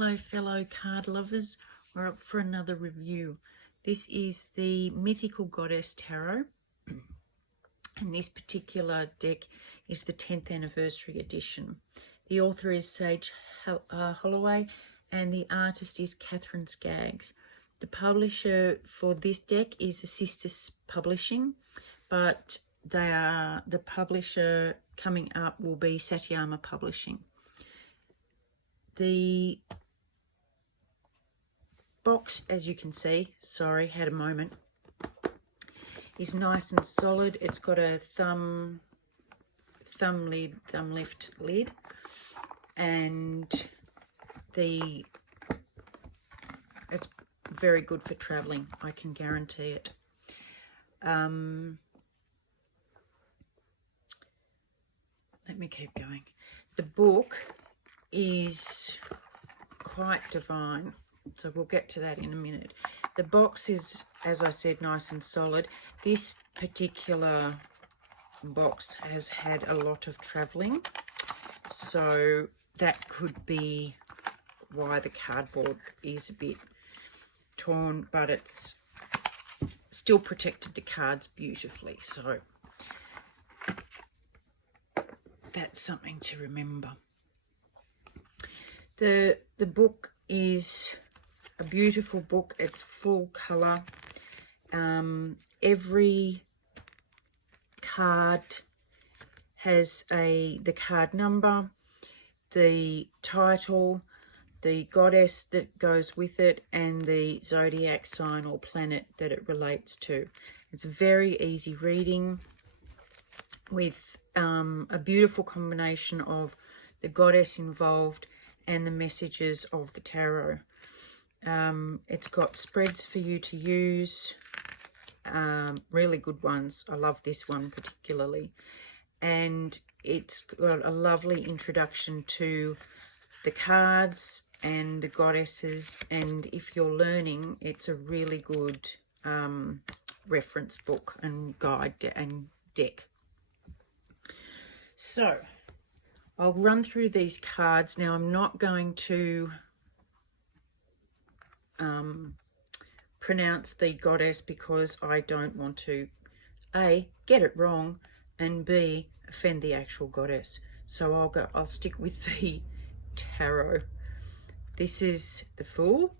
Hello fellow card lovers, we're up for another review. This is the Mythical Goddess Tarot, and this particular deck is the 10th anniversary edition. The author is Holloway and the artist is Katherine Skaggs. The publisher for this deck is Satiama Publishing, but the publisher coming up will be Satiama Publishing. The box, as you can see, sorry, had a moment, is nice and solid. It's got a thumb lift lid, and it's very good for traveling, I can guarantee it. Let me keep going. The book is quite divine, so we'll get to that in a minute. The box is, as I said, nice and solid. This particular box has had a lot of travelling, so that could be why the cardboard is a bit torn, but it's still protected the cards beautifully, so that's something to remember. The book is a beautiful book. It's full colour. Every card has the card number, the title, the goddess that goes with it, and the zodiac sign or planet that it relates to. It's very easy reading with a beautiful combination of the goddess involved and the messages of the tarot. It's got spreads for you to use, really good ones. I love this one particularly, and it's got a lovely introduction to the cards and the goddesses, and if you're learning, it's a really good reference book and guide and deck. So I'll run through these cards. Now, I'm not going to pronounce the goddess because I don't want to A, get it wrong, and B, offend the actual goddess. So I'll stick with the tarot. This is the Fool,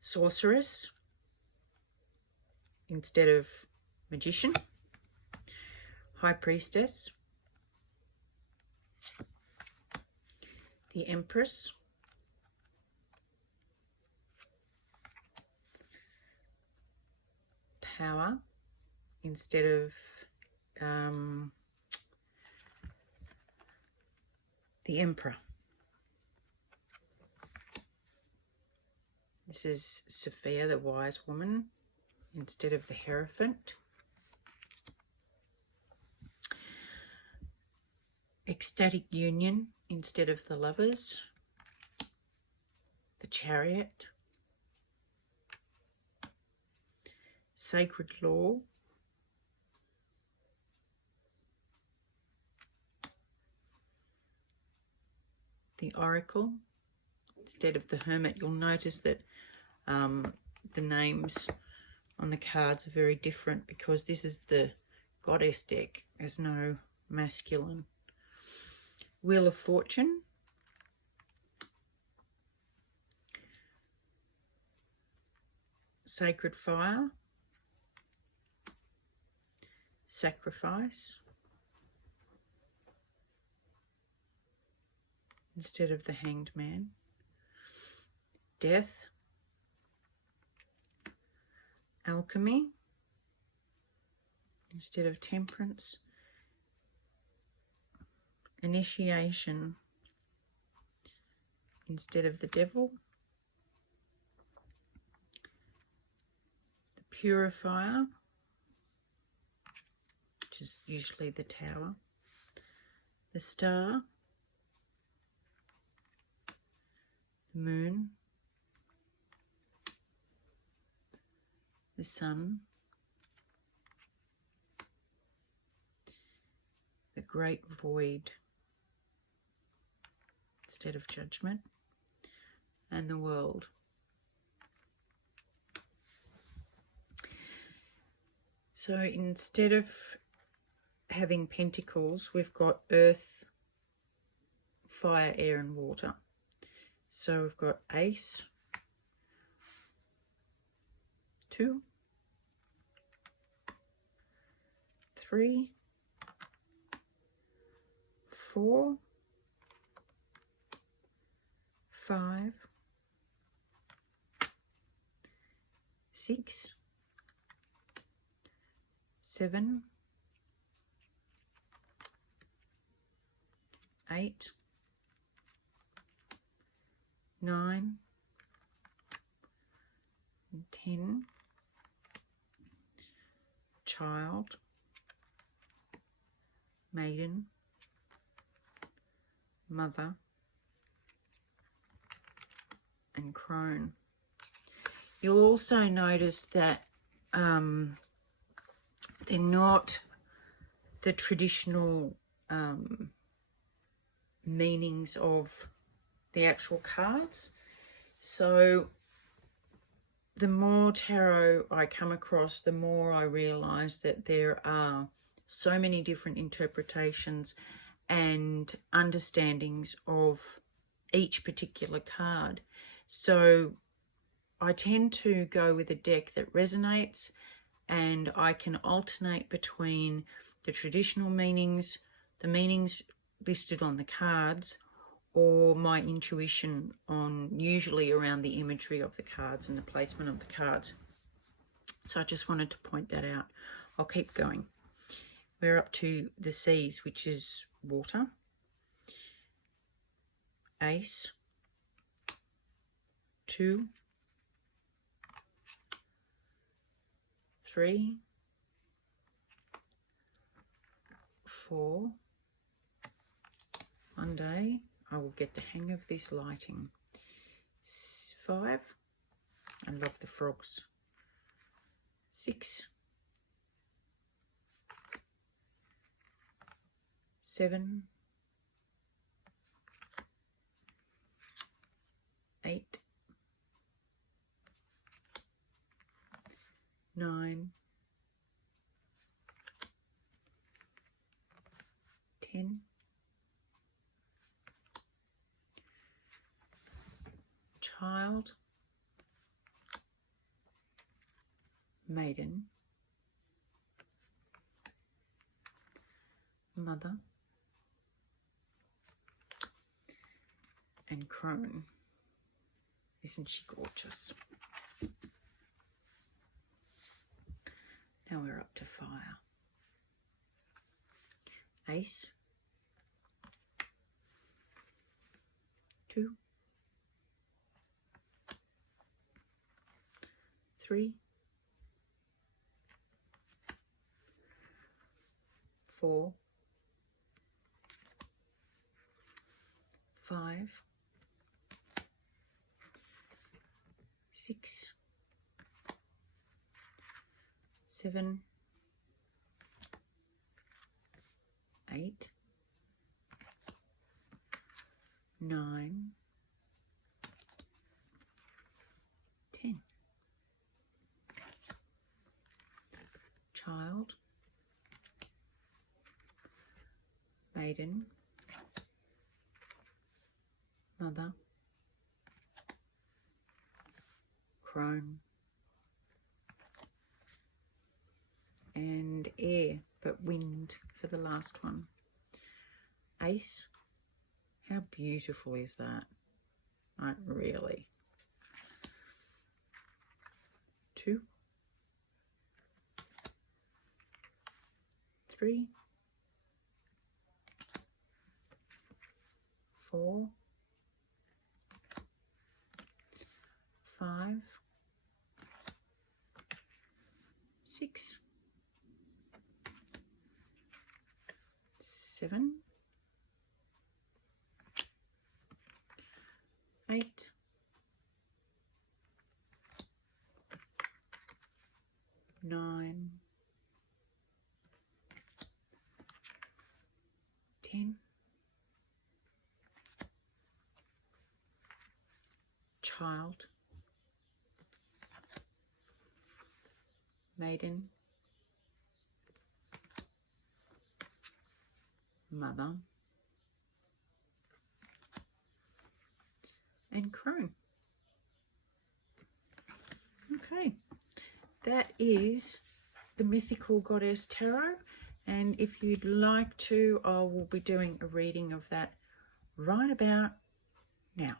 Sorceress instead of Magician, High Priestess, the Empress, Power instead of the Emperor. This is Sophia, the Wise Woman, instead of the Hierophant. Ecstatic Union instead of the Lovers. The Chariot. Sacred Law. The Oracle instead of the Hermit. You'll notice that the names on the cards are very different because this is the Goddess deck. There's no masculine. Wheel of Fortune. Sacred Fire. Sacrifice instead of the Hanged Man. Death. Alchemy instead of Temperance. Initiation instead of the Devil. The Purifier, which is usually the Tower. The Star. The Moon. The Sun. The Great Void. instead of Judgment, and the World. So instead of having pentacles, we've got earth, fire, air and water. So we've got Ace, 2, 3, 4, 5, 6, 7, 8, 9, 10, Child, Maiden, Mother, and Crone. You'll also notice that they're not the traditional meanings of the actual cards. So the more tarot I come across, the more I realise that there are so many different interpretations and understandings of each particular card. So I tend to go with a deck that resonates, and I can alternate between the traditional meanings, the meanings listed on the cards, or my intuition on usually around the imagery of the cards and the placement of the cards. So I just wanted to point that out. I'll keep going. We're up to the C's, which is water, Ace, 2, 3, 4. One day I will get the hang of this lighting. 5. I love the frogs. 6, 7, 8, 9, 10, Child, Maiden, Mother, and Crone. Isn't she gorgeous? Now we're up to fire. Ace, 2, 3, 4, 5, 6, 7, 8, 9, 10. Child, Maiden, Mother, Crone, and air, but wind for the last one. Ace, how beautiful is that? Like, really. 2, 3, 4, 5, 6, 7, 8, 9, 10, child, maiden, mother, and crone. Okay, that is the Mythical Goddess Tarot, and if you'd like to, I will be doing a reading of that right about now.